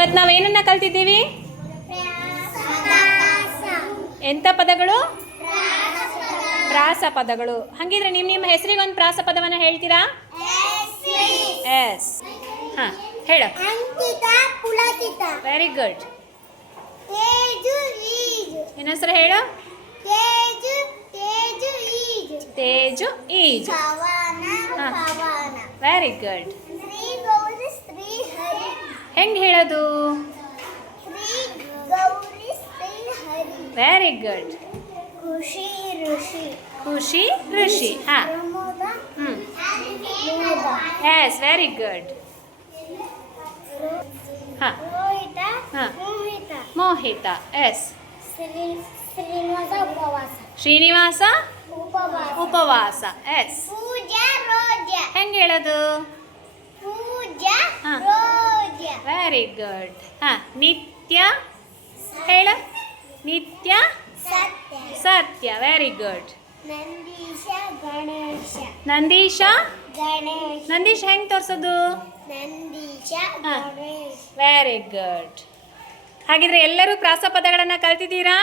ಇವತ್ತು ನಾವು ಏನನ್ನ ಕಲ್ತಿದ್ದೀವಿ? ಎಂಥ ಪದಗಳು? ಪ್ರಾಸ ಪದಗಳು. ಹಾಗಿದ್ರೆ ನಿಮ್ಮ ನಿಮ್ಮ ಹೆಸರಿಗೆ ಒಂದು ಪ್ರಾಸ ಪದವನ್ನು ಹೇಳ್ತೀರಾ? ಎಸ್. ಹಾಂ ಹೇಳು. ವೆರಿ ಗುಡ್ ಏನಸರ ಹೇಳು? ತೇಜು ಈಜು. ಹಾಂ. ವೆರಿ ಗುಡ್ ಹೆಂಗೆ ಹೇಳೋದು? ವೆರಿ ಗುಡ್ ಖುಷಿ ಋಷಿ. ಖುಷಿ ಋಷಿ ಹಾಂ. ಹ್ಞೂ ಎಸ್ ವೆರಿ ಗುಡ್ ಹಾಂ. ಹಾಂ. ಮೋಹಿತ. ಎಸ್ ಶ್ರೀನಿವಾಸ ಉಪವಾಸ. ಶ್ರೀನಿವಾಸ ಉಪವಾಸ ಉಪವಾಸ ಎಸ್ ಹೆಂಗೆ ಹೇಳೋದು? ವೆರಿ ಗುಡ್ ಹಾಂ ನಿತ್ಯ ಹೇಳ? ನಿತ್ಯ ಸತ್ಯ. Very good Nandisha Ganesha. Nandisha? Ganesha. Nandish ಹೆಂಗೆ ತೋರಿಸೋದು? ವೆರಿ ಗುಡ್ ಹಾಗಿದ್ರೆ ಎಲ್ಲರೂ ಪ್ರಾಸ ಪದಗಳನ್ನು ಕಲ್ತಿದ್ದೀರಾ?